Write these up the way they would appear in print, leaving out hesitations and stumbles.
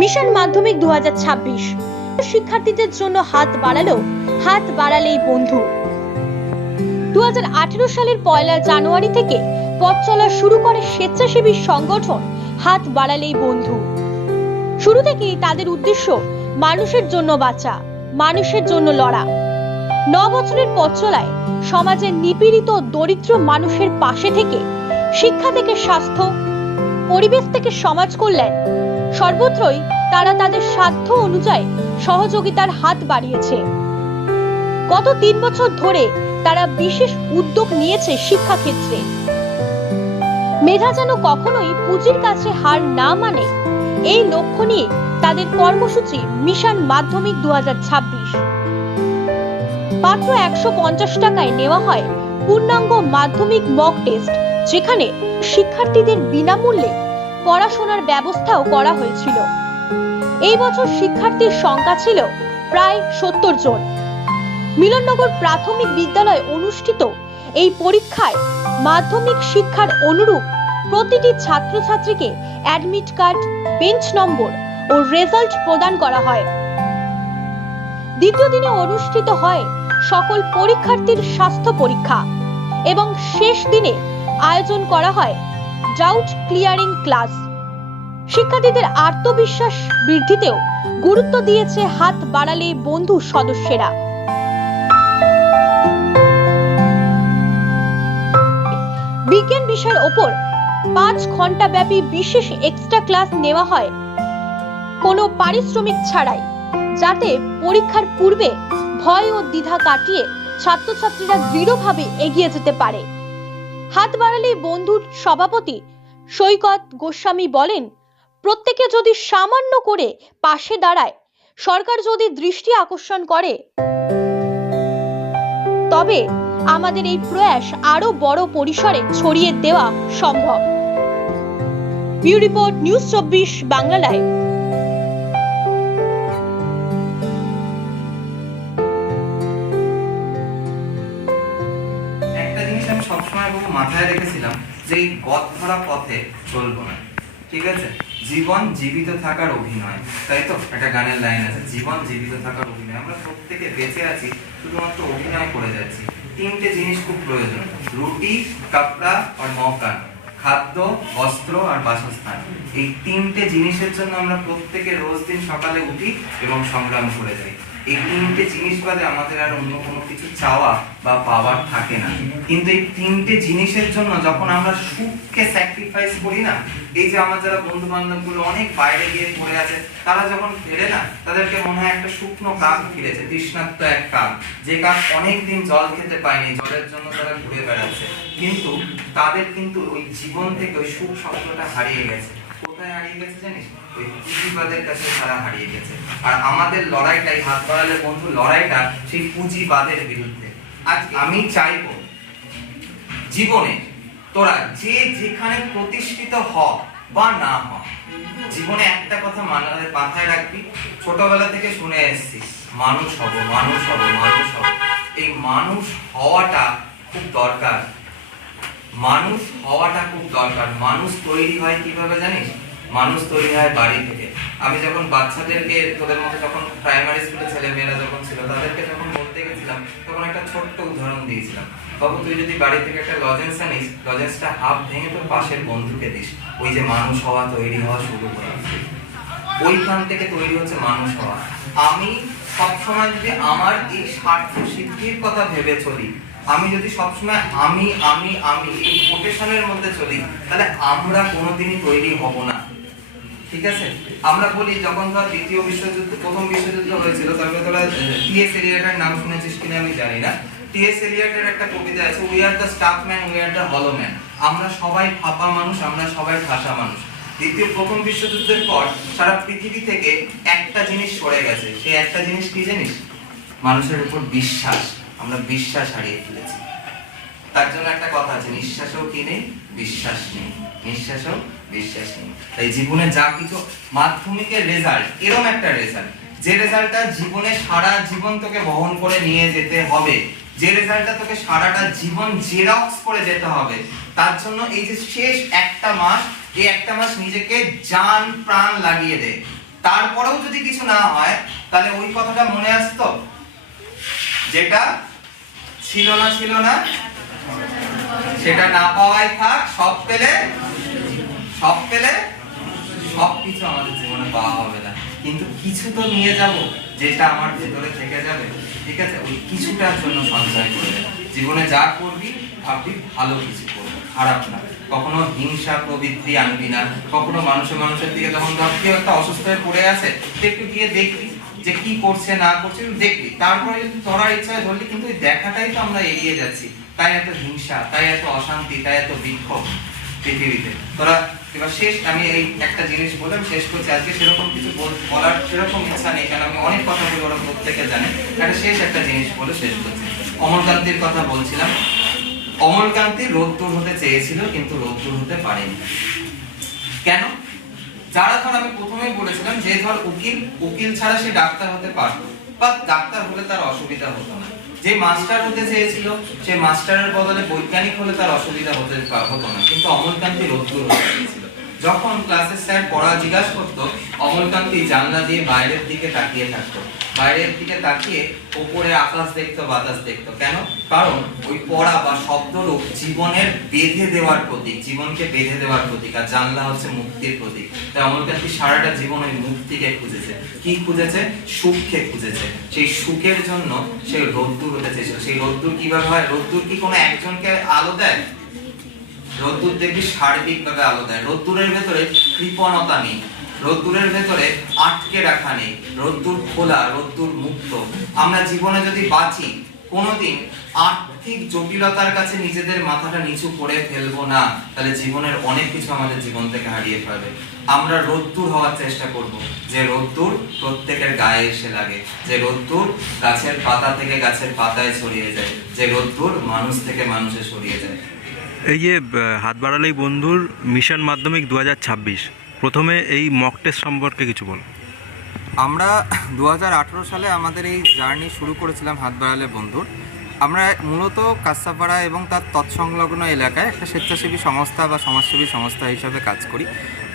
Mission মাধ্যমিক 2026 শিক্ষার্থীদের জন্য হাত বাড়ালেই বন্ধু। 2018 সালের 1 জানুয়ারি থেকে পথ চলা শুরু করে স্বেচ্ছাসেবী সংগঠন হাত বাড়ালেই বন্ধু। শুরু থেকেই তাদের উদ্দেশ্য মানুষের জন্য বাঁচা, মানুষের জন্য লড়া। 9 বছরের পথ চলায় সমাজের নিপীড়িত দরিদ্র মানুষের পাশে থেকে শিক্ষা থেকে স্বাস্থ্য, পরিবেশ থেকে সমাজ কল্যাণ, সর্বত্রই তারা তাদের সাধ্য অনুযায়ী সহযোগিতার হাত বাড়িয়েছে। গত 3 বছর ধরে তারা বিশেষ উদ্যোগ নিয়েছে শিক্ষাক্ষেত্রে। মেধা যেন কখনোই পুঁজির কাছে হার না মানে, এই লক্ষ্য নিয়ে তাদের কর্মসূচি মিশন মাধ্যমিক 2026। মাত্র 150 টাকায় নেওয়া হয় পূর্ণাঙ্গ মাধ্যমিক মক টেস্ট, যেখানে শিক্ষার্থীদের বিনামূল্যে পড়াশোনার ব্যবস্থাও করা হয়েছিল। এই বছর শিক্ষার্থীর সংখ্যা ছিল প্রায় 70 জন। মিলননগর প্রাথমিক বিদ্যালয়ে অনুষ্ঠিত এই পরীক্ষায় মাধ্যমিক শিক্ষার অনুরূপ প্রতিটি ছাত্রছাত্রীকে অ্যাডমিট কার্ড, বেঞ্চ নম্বর ও রেজাল্ট প্রদান করা হয়। দ্বিতীয় দিনে অনুষ্ঠিত হয় সকল পরীক্ষার্থীর স্বাস্থ্য পরীক্ষা এবং শেষ দিনে আয়োজন করা হয় ডাউট ক্লিয়ারিং ক্লাস। শিক্ষার্থীদের আত্মবিশ্বাস বৃদ্ধিতেও গুরুত্ব দিয়েছে হাত বাড়ালে বন্ধু সদস্যরা। বিজ্ঞান বিষয়ের ওপর 5 ঘন্টা ব্যাপী বিশেষ এক্সট্রা ক্লাস নেওয়া হয় কোনো পারিশ্রমিক ছাড়াই, যাতে পরীক্ষার পূর্বে ভয় ও দ্বিধা কাটিয়ে ছাত্রছাত্রীরা দৃঢ়ভাবে এগিয়ে যেতে পারে। হাত বাড়ালেই বন্ধুর সভাপতি সৈকত গোস্বামী বলেন, প্রত্যেকে যদি সামান্য করে পাশে দাঁড়ায়, সরকার যদি দৃষ্টি আকর্ষণ করে, তবে আমাদের এই প্রয়াস আরো বড় পরিসরে ছড়িয়ে দেওয়া সম্ভব। Bureau report, news 24 Bangla live. একটা জিনিস আমি সবসময় মাথায় রেখেছিলাম যে এই পথ ধরা পথে চলবো না, ঠিক আছে? জীবন জীবিত থাকার অভিনয়, তাই তো একটা গানের লাইন আছে, জীবন জীবিত থাকার অভিনয়। আমরা প্রত্যেকে বেঁচে আছি, শুধুমাত্র অভিনয় করে যাচ্ছি। 3টে জিনিস খুব প্রয়োজন: রুটি, কাপড়া আর মকান। খাদ্য, বস্ত্র আর বাসস্থান। এই 3টে জিনিসের জন্য আমরা প্রত্যেকে রোজ দিন সকালে উঠি এবং সংগ্রাম করে যাই। এই 3টে জিনিস বাদে আমাদের আর অন্য কোনো কিছু চাওয়া বা পাওয়ার থাকে না। কিন্তু এই 3টে জিনিসের জন্য যখন আমরা সুখকে স্যাক্রিফাইস করি না, এই যে আমার যারা বন্ধু বান্ধব গুলো অনেক বাইরে গিয়ে পড়ে আছে, তারা যখন ফেরে না, তাদেরকে মনে হয় একটা শুকনো কাক ফিরেছে, তৃষ্ণার্ত এক কাক, যে কাক অনেকদিন জল খেতে পায়নি, জলের জন্য তারা ঘুরে বেড়াচ্ছে। কিন্তু তাদের কিন্তু ওই জীবন থেকে ওই সুখ শব্দটা হারিয়ে গেছে। কোথায় হারিয়ে গেছে জানিস? ওই পুঁজিবাদের কাছে তারা হারিয়ে গেছে। আর আমাদের লড়াইটাই, হাত বাড়ালে বন্ধু লড়াইটা সেই পুঁজিবাদের বিরুদ্ধে। আজ আমি চাইবো জীবনে তোরা যে যেখানে প্রতিষ্ঠিত হ বা না হ, জীবনে একটা কথা মাথায় রাখবি, ছোটবেলা থেকে শুনে এসেছি, মানুষ হব, মানুষ হব, মানুষ হব। এই মানুষ হওয়াটা খুব দরকার। মানুষ হওয়াটা খুব দরকার। মানুষ তৈরি হয় কিভাবে জানিস? মানুষ তৈরি হয় বাড়ি থেকে। আমি যখন বাচ্চাদেরকে, তোদের মতো যখন প্রাইমারি স্কুলে ছেলে মেয়েরা যখন ছিল, তাদেরকে যখন বলতে গেছিলাম, তখন একটা ছোট্ট উদাহরণ দিয়েছিলাম। বাবু, তুই যদি বাড়ি থেকে একটা লজেন্স আনিস, লজেন্সটা হাফ ভেঙে তোর পাশের বন্ধুকে দিস। ওই যে মানুষ হওয়া, তৈরি হওয়া শুরু করা, ওইখান থেকে তৈরি হচ্ছে মানুষ হওয়া। আমি সবসময় যদি আমার এই স্বার্থ সিদ্ধির কথা ভেবে চলি, আমি যদি সবসময় আমি আমি আমি এই কোটেশনের মধ্যে চলি, তাহলে আমরা কোনোদিনই তৈরি হব না, ঠিক আছে? আমরা বলি, যখন ধর দ্বিতীয় বিশ্বযুদ্ধ, প্রথম বিশ্বযুদ্ধ হয়েছিল, তারপরে তোরা টি.এস. এলিয়টের নাম শুনেছিস কিনা আমি জানি না। টি.এস. এলিয়টের একটা কবিতা আছে, we are the staff man, we are the হলো ম্যান। আমরা সবাই ফাঁপা মানুষ, আমরা সবাই ঠাসা মানুষ। প্রথম বিশ্বযুদ্ধের পর সারা পৃথিবী থেকে একটা জিনিস সরে গেছে। সেই একটা জিনিস কি জানিস? মানুষের উপর বিশ্বাস। আমরা বিশ্বাস হারিয়ে ফেলেছি। তার জন্য একটা কথা আছে, নিঃশ্বাসও কি নেই, বিশ্বাস নেই। নিঃশ্বাসও বিশ্বাস নেই। তাই জীবনে যা কিছু, মাধ্যমিকের রেজাল্ট এরকম একটা রেজাল্ট, যে রেজাল্টটা জীবনে সারা জীবন তোকে বহন করে নিয়ে যেতে হবে, যে রেজাল্টটা তোকে সারাটা জীবন জেরক্স করে যেতে হবে, তার জন্য এই যে শেষ একটা মাস এই একটা মাস নিজেকে জান প্রাণ লাগিয়ে দে, তারপরেও যদি কিছু না হয় তাহলে ওই কথাটা মনে আসতো, যেটা ছিল না সেটা না পাওয়াই থাক, সব পেলে সবকিছু আমাদের জীবনে পাওয়া হবে না, কিন্তু কিছু তো নিয়ে যাব যেটা আমার ভেতরে থেকে যাবে। ঠিক আছে, ওই কিছুটার জন্য সঞ্চয় করবে। জীবনে যা করবি ভাববি ভালো কিছু করবি, খারাপ না। কখনো হিংসা প্রবৃত্তি আনবি না। কখনো মানুষের দিকে যখন ধর কেউ একটা অসুস্থ হয়ে পড়ে আছে, একটু গিয়ে দেখবি যে কি করছে না করছে, দেখবি, তারপরে যদি ধরার ইচ্ছা ধরলি, কিন্তু ওই দেখাটাই তো আমরা এগিয়ে যাচ্ছি। তাই এত হিংসা, তাই এত অশান্তি, তাই এত বিক্ষোভ পৃথিবীতে। তোরা এবার শেষ, আমি এই একটা জিনিস বললাম, শেষ করছি। আজকে সেরকম কিছু বলার সেরকম ইচ্ছা নেই, কারণ আমি অনেক কথা বলি, ওরা প্রত্যেকে জানে। একটা জিনিস বলে শেষ করছি। অমলকান্তির কথা বলছিলাম। অমলকান্তি রোদ্দুর হতে চেয়েছিল, কিন্তু রোদ্দুর হতে পারেনি। কেন? যারা ধর, আমি প্রথমেই বলেছিলাম যে ধর উকিল ছাড়া সে ডাক্তার হতে পারতো, বা ডাক্তার হলে তার অসুবিধা হতো না। যে মাস্টার হতে চেয়েছিল, সে মাস্টারের বদলে বৈজ্ঞানিক হলে তার অসুবিধা হতো না, কিন্তু অমলকান্তি রোদ্দুর হতে চেয়েছিল। যখন ক্লাসের স্যার পড়া জিজ্ঞাসা করতো, অমলকান্তি জানলা দিয়ে বাইরের দিকে তাকিয়ে থাকতো। বাইরের দিকে তাকিয়ে উপরে আকাশ দেখতো, বাতাস দেখতো। কেন? কারণ ওই পড়া বা শব্দরূপ জীবনের বেঁধে দেওয়ার প্রতীক, জীবনকে বেঁধে দেওয়ার প্রতীক, আর জানলা হচ্ছে মুক্তির প্রতীক। তাই অমলকান্তি সারাটা জীবন ওই মুক্তিকে খুঁজেছে। কি খুঁজেছে? সুখকে খুঁজেছে। সেই সুখের জন্য সে রোদ্দুর হতে চেয়েছিল। সেই রোদ্দুর কিভাবে হয়? রোদ্দুর কি কোনো একজনকে আলো দেয়? রোদ্দুর দেখবি সার্বিক ভাবে আলো দেয়। রোদ্দুরের ভেতরে কৃপণতা নেই, রোদ্দুরের ভেতরে আটকে রাখা নেই, রোদ্দুর খোলা, রোদ্দুর মুক্ত। আমরা জীবনে যদি বাঁচি, কোনোদিন আর্থিক জটিলতার কাছে নিজেদের মাথাটা নিচু করে ফেলবো না, তাহলে জীবনের অনেক কিছু আমাদের জীবন থেকে হারিয়ে ফেলবে। আমরা রোদ্দুর হওয়ার চেষ্টা করব, যে রোদ্দুর প্রত্যেকের গায়ে এসে লাগে, যে রোদ্দুর গাছের পাতা থেকে গাছের পাতায় ছড়িয়ে যায়, যে রোদ্দুর মানুষ থেকে মানুষে ছড়িয়ে যায়। এই যে হাত বাড়ালেই বন্ধুর মিশন মাধ্যমিক 2026, প্রথমে এই মক টেস্ট সম্পর্কে কিছু বল। আমরা 2018 সালে আমাদের এই জার্নি শুরু করেছিলাম হাত বাড়ালে বন্ধুর। আমরা মূলত কাঁসাপাড়া এবং তার তৎসংলগ্ন এলাকায় একটা স্বেচ্ছাসেবী সংস্থা বা সমাজসেবী সংস্থা হিসাবে কাজ করি।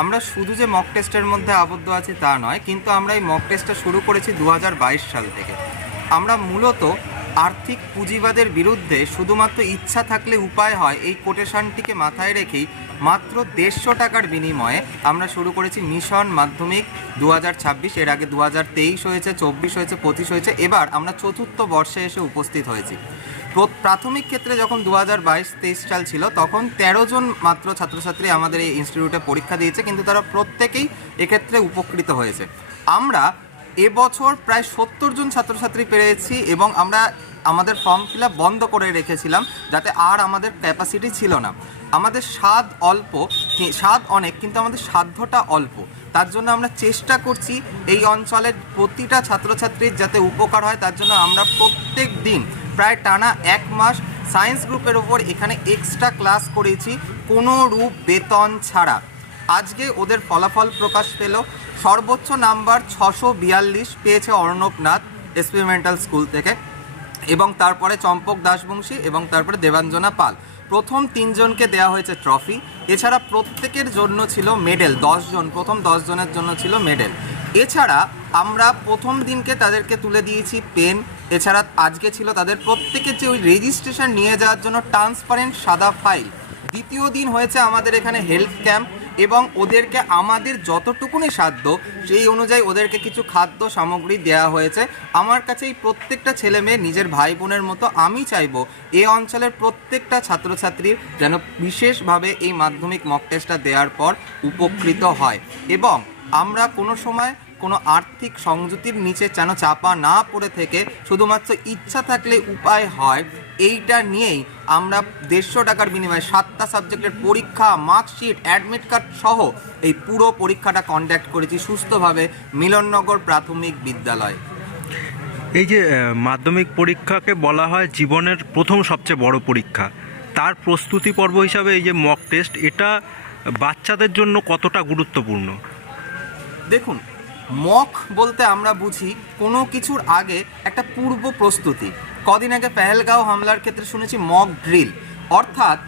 আমরা শুধু যে মক টেস্টের মধ্যে আবদ্ধ আছি তা নয়, কিন্তু আমরা এই মক টেস্টটা শুরু করেছি 2022 সাল থেকে। আমরা মূলত আর্থিক পুঁজিবাদের বিরুদ্ধে শুধুমাত্র ইচ্ছা থাকলে উপায় হয়, এই কোটেশনটিকে মাথায় রেখেই মাত্র 150 টাকার বিনিময়ে আমরা শুরু করেছি মিশন মাধ্যমিক 2026। এর আগে 2023 হয়েছে, 24 হয়েছে, 25 হয়েছে, এবার আমরা চতুর্থ বর্ষে এসে উপস্থিত হয়েছি। প্রাথমিক ক্ষেত্রে যখন 2022-23 সাল ছিল, তখন 13 জন মাত্র ছাত্রছাত্রী আমাদের এই ইনস্টিটিউটে পরীক্ষা দিয়েছে, কিন্তু তারা প্রত্যেকেই এক্ষেত্রে উপকৃত হয়েছে। আমরা এবছর প্রায় 70 জন ছাত্রছাত্রী পেয়েছি, এবং আমরা আমাদের ফর্ম ফিল আপ বন্ধ করে রেখেছিলাম, যাতে আর আমাদের ক্যাপাসিটি ছিল না। আমাদের স্বাদ অনেক, কিন্তু আমাদের সাধ্যটা অল্প। তার জন্য আমরা চেষ্টা করছি এই অঞ্চলের প্রতিটা ছাত্রছাত্রীর যাতে উপকার হয়, তার জন্য আমরা প্রত্যেক দিন প্রায় টানা 1 মাস সায়েন্স গ্রুপের ওপর এখানে এক্সট্রা ক্লাস করেছি, কোনো রূপ বেতন ছাড়া। আজকে ওদের ফলাফল প্রকাশ পেল। সর্বোচ্চ নাম্বার 642 পেয়েছে অর্ণব নাথ এক্সপেরিমেন্টাল স্কুল থেকে, এবং তারপরে চম্পক দাসবংশী, এবং তারপরে দেবাঞ্জনা পাল। প্রথম 3 জনকে দেওয়া হয়েছে ট্রফি। এছাড়া প্রত্যেকের জন্য ছিল মেডেল। 10 জন, প্রথম 10 জনের জন্য ছিল মেডেল। এছাড়া আমরা প্রথম দিনকে তাদেরকে তুলে দিয়েছি পেন। এছাড়া আজকে ছিল তাদের প্রত্যেকের যে ওই রেজিস্ট্রেশন নিয়ে যাওয়ার জন্য ট্রান্সপারেন্ট সাদা ফাইল। দ্বিতীয় দিন হয়েছে আমাদের এখানে হেলথ ক্যাম্প, এবং ওদেরকে আমাদের যতটুকুনি সাধ্য সেই অনুযায়ী ওদেরকে কিছু খাদ্য সামগ্রী দেওয়া হয়েছে। আমার কাছে এই প্রত্যেকটা ছেলে মেয়ে নিজের ভাই বোনের মতো। আমি চাইবো এই অঞ্চলের প্রত্যেকটা ছাত্রছাত্রীর যেন বিশেষভাবে এই মাধ্যমিক মক টেস্টটা দেওয়ার পর উপকৃত হয়, এবং আমরা কোনো সময় কোনো আর্থিক সংযুতির নিচে যেন চাপা না পড়ে থেকে শুধুমাত্র ইচ্ছা থাকলে উপায় হয়, এইটা নিয়েই আমরা 150 টাকার বিনিময়ে 7টা সাবজেক্টের পরীক্ষা, মার্কশিট, অ্যাডমিট কার্ড সহ এই পুরো পরীক্ষাটা কন্ডাক্ট করেছি সুস্থভাবে মিলননগর প্রাথমিক বিদ্যালয়। এই যে মাধ্যমিক পরীক্ষাকে বলা হয় জীবনের প্রথম সবচেয়ে বড় পরীক্ষা, তার প্রস্তুতি পর্ব হিসাবে এই যে মক টেস্ট, এটা বাচ্চাদের জন্য কতটা গুরুত্বপূর্ণ? দেখুন, মক বলতে আমরা বুঝি কোনো কিছুর আগে একটা পূর্ব প্রস্তুতি। কদিন আগে পেহেলগাঁও হামলার ক্ষেত্রে শুনেছি মক ড্রিল, অর্থাৎ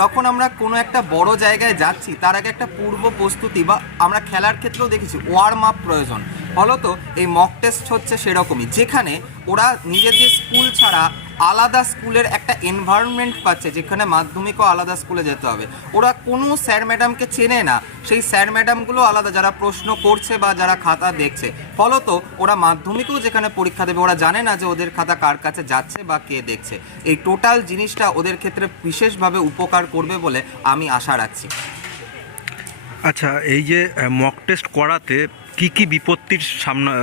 যখন আমরা কোনো একটা বড় জায়গায় যাচ্ছি তার আগে একটা পূর্ব প্রস্তুতি বা আমরা খেলার ক্ষেত্রেও দেখেছি ওয়ার্ম আপ প্রয়োজন। ফলত এই মক টেস্ট হচ্ছে সেরকমই, যেখানে ওরা নিজেদের স্কুল ছাড়া আলাদা স্কুলের একটা এনভায়রনমেন্ট পাচ্ছে, যেখানে মাধ্যমিকও আলাদা স্কুলে যেতে হবে। ওরা কোনো স্যার ম্যাডামকে চেনে না, সেই স্যার ম্যাডামগুলো আলাদা, যারা প্রশ্ন করছে বা যারা খাতা দেখছে। ফলত ওরা মাধ্যমিকেও যেখানে পরীক্ষা দেবে ওরা জানে না যে ওদের খাতা কার কাছে যাচ্ছে বা কে দেখছে। এই টোটাল জিনিসটা ওদের ক্ষেত্রে বিশেষভাবে উপকার করবে বলে আমি আশা রাখছি। আচ্ছা, এই যে মক টেস্ট করাতে কি কি বিপত্তির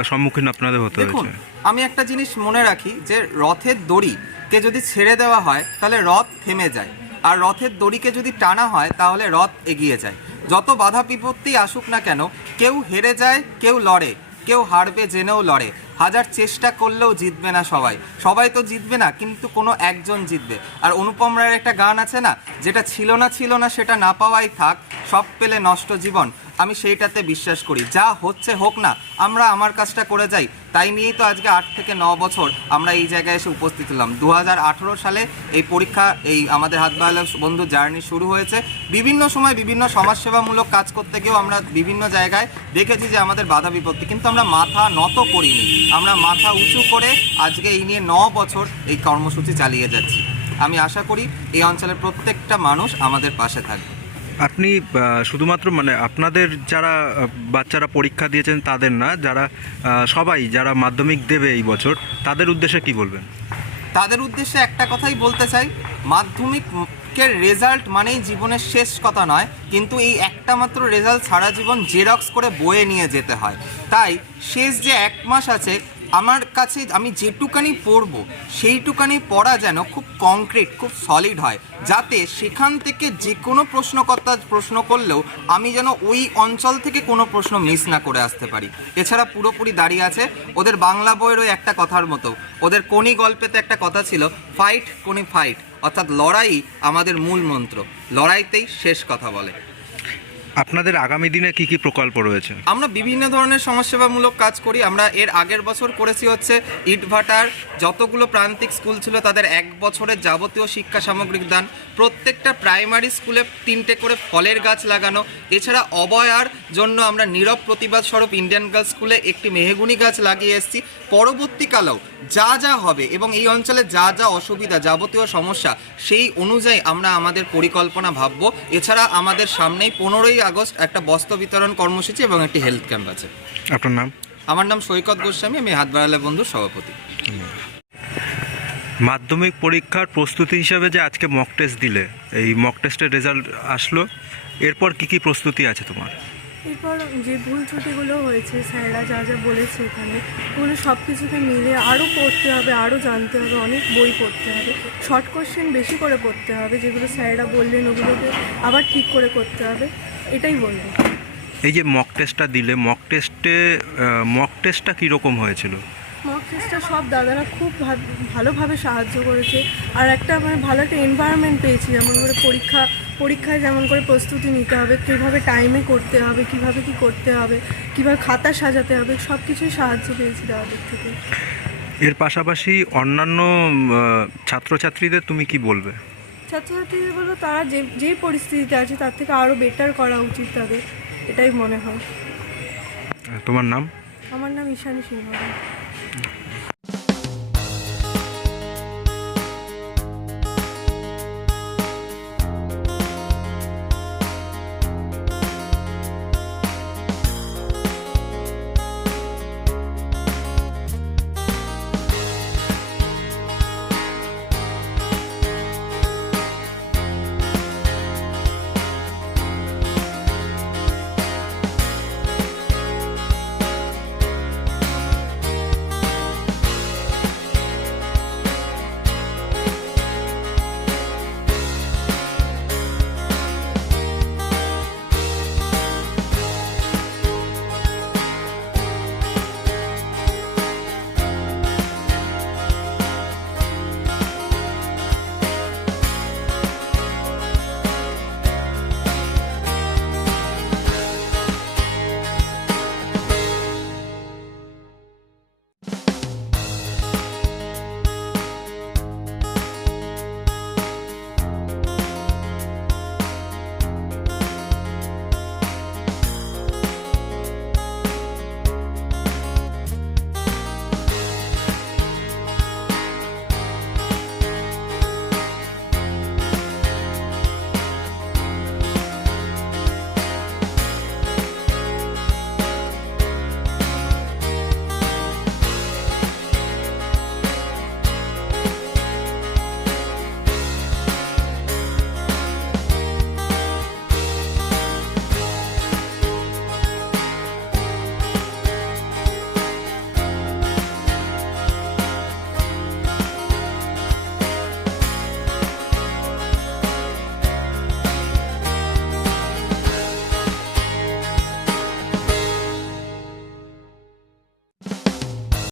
সম্মুখীন আপনাদের হতে দেখুন, হয়েছে? আমি একটা জিনিস মনে রাখি যে রথের দড়িকে যদি ছেড়ে দেওয়া হয় তাহলে রথ থেমে যায়, আর রথের দড়িকে যদি টানা হয় তাহলে রথ এগিয়ে যায়। যত বাধা বিপত্তি আসুক না কেন, কেউ হেরে যায়, কেউ লড়ে, কেউ হারবে জেনেও লড়ে। হাজার চেষ্টা করলেও জিতবে না সবাই, সবাই তো জিতবে না, কিন্তু কোনো একজন জিতবে। আর অনুপম রায়ের একটা গান আছে না, যেটা ছিল না সেটা না পাওয়াই থাক, সব পেলে নষ্ট জীবন। আমি সেইটাতে বিশ্বাস করি, যা হচ্ছে হোক না, আমরা আমার কাজটা করে যাই। তাই নিয়েই তো আজকে 8 থেকে 9 বছর আমরা এই জায়গায় এসে উপস্থিত হলাম। 2018 সালে এই পরীক্ষা, এই আমাদের হাত বাড়ালে বন্ধু জার্নি শুরু হয়েছে। বিভিন্ন সময় বিভিন্ন সমাজসেবামূলক কাজ করতে গিয়েও আমরা বিভিন্ন জায়গায় দেখেছি যে আমাদের বাধা বিপত্তি, কিন্তু আমরা মাথা নত করিনি, আমরা মাথা উঁচু করে আজকে এই নিয়ে 9 বছর এই কর্মসূচি চালিয়ে যাচ্ছি। আমি আশা করি এই অঞ্চলের প্রত্যেকটা মানুষ আমাদের পাশে থাকবে। আপনি শুধুমাত্র মানে আপনাদের যারা বাচ্চারা পরীক্ষা দিয়েছেন তাদের না, যারা সবাই যারা মাধ্যমিক দেবে এই বছর, তাদের উদ্দেশ্যে কি বলবেন? তাদের উদ্দেশ্যে একটা কথাই বলতে চাই, মাধ্যমিকের রেজাল্ট মানেই জীবনের শেষ কথা নয়, কিন্তু এই একটা মাত্র রেজাল্ট সারা জীবন জেরক্স করে বয়ে নিয়ে যেতে হয়। তাই শেষ যে 1 মাস আছে, আমার কাছে আমি যেটুকানি পড়ব সেইটুকানি পড়া যেন খুব কংক্রিট, খুব সলিড হয়, যাতে সেখান থেকে যে কোনো প্রশ্নকর্তা প্রশ্ন করলেও আমি যেন ওই অঞ্চল থেকে কোনো প্রশ্ন মিস না করে আসতে পারি। এছাড়া পুরোপুরি দাঁড়িয়ে আছে ওদের বাংলা বইয়ের ওই একটা কথার মতো, ওদের কোনি গল্পেতে একটা কথা ছিল, ফাইট কোনি ফাইট, অর্থাৎ লড়াই আমাদের মূল মন্ত্র, লড়াইতেই শেষ কথা বলে। আপনাদের আগামী দিনে কি কি প্রকল্প রয়েছে? আমরা বিভিন্ন ধরনের সমাজসেবামূলক কাজ করি। আমরা এর আগের বছর করেছি হচ্ছে ইটভাটার যতগুলো প্রান্তিক স্কুল ছিল তাদের 1 বছরের যাবতীয় শিক্ষা সামগ্রিক দান, প্রত্যেকটা প্রাইমারি স্কুলে 3টে করে ফলের গাছ লাগানো। এছাড়া অবয়ার জন্য আমরা নীরব প্রতিবাদ স্বরূপ ইন্ডিয়ান গার্লস স্কুলে একটি মেহগুনি গাছ লাগিয়ে এসেছি। পরবর্তীকালেও যা যা হবে এবং এই অঞ্চলে যা যা অসুবিধা, যাবতীয় সমস্যা, সেই অনুযায়ী আমরা আমাদের পরিকল্পনা ভাববো। এছাড়া আমাদের সামনেই 15ই আগস্ট একটা বস্ত্র বিতরণ কর্মসূচি এবং একটি হেলথ ক্যাম্প আছে। আপনার নাম? আমার নাম সৈকত গোস্বামী, আমি হাত বাড়ালে বন্ধুর সভাপতি। মাধ্যমিক পরীক্ষার প্রস্তুতি হিসাবে যে আজকে মক টেস্ট দিলে, এই মক টেস্টের রেজাল্ট আসলো, এরপর কি কি প্রস্তুতি আছে তোমার? এরপর যে ভুল ত্রুটিগুলো হয়েছে, স্যাররা যা যা বলেছে এখানে, ওগুলো সব কিছুকে মিলে আরও পড়তে হবে, আরও জানতে হবে, অনেক বই পড়তে হবে, শর্ট কোশ্চেন বেশি করে পড়তে হবে, যেগুলো স্যাররা বললেন ওগুলোকে আবার ঠিক করে করতে হবে, এটাই বলবো। এই যে মক টেস্টটা দিলে, মক টেস্টটা কীরকম হয়েছিল? মক টেস্টটা সব দাদারা খুব ভালোভাবে সাহায্য করেছে, আর একটা ভালো একটা এনভায়রনমেন্ট পেয়েছি, যেমন করে পরীক্ষায় যেমন করে প্রস্তুতি নিতে হবে, কীভাবে টাইমে করতে হবে, কীভাবে কী করতে হবে, কীভাবে খাতা সাজাতে হবে, সব কিছুই সাহায্য পেয়েছি দাদাদের থেকে। এর পাশাপাশি অন্যান্য ছাত্রছাত্রীদের তুমি কি বলবে? ছাত্রছাত্রীদের বলবো তারা যে পরিস্থিতিতে আছে তার থেকে আরও বেটার করা উচিত তাদের, এটাই মনে হয়। তোমার নাম? আমার নাম ঈশানী সিংহ।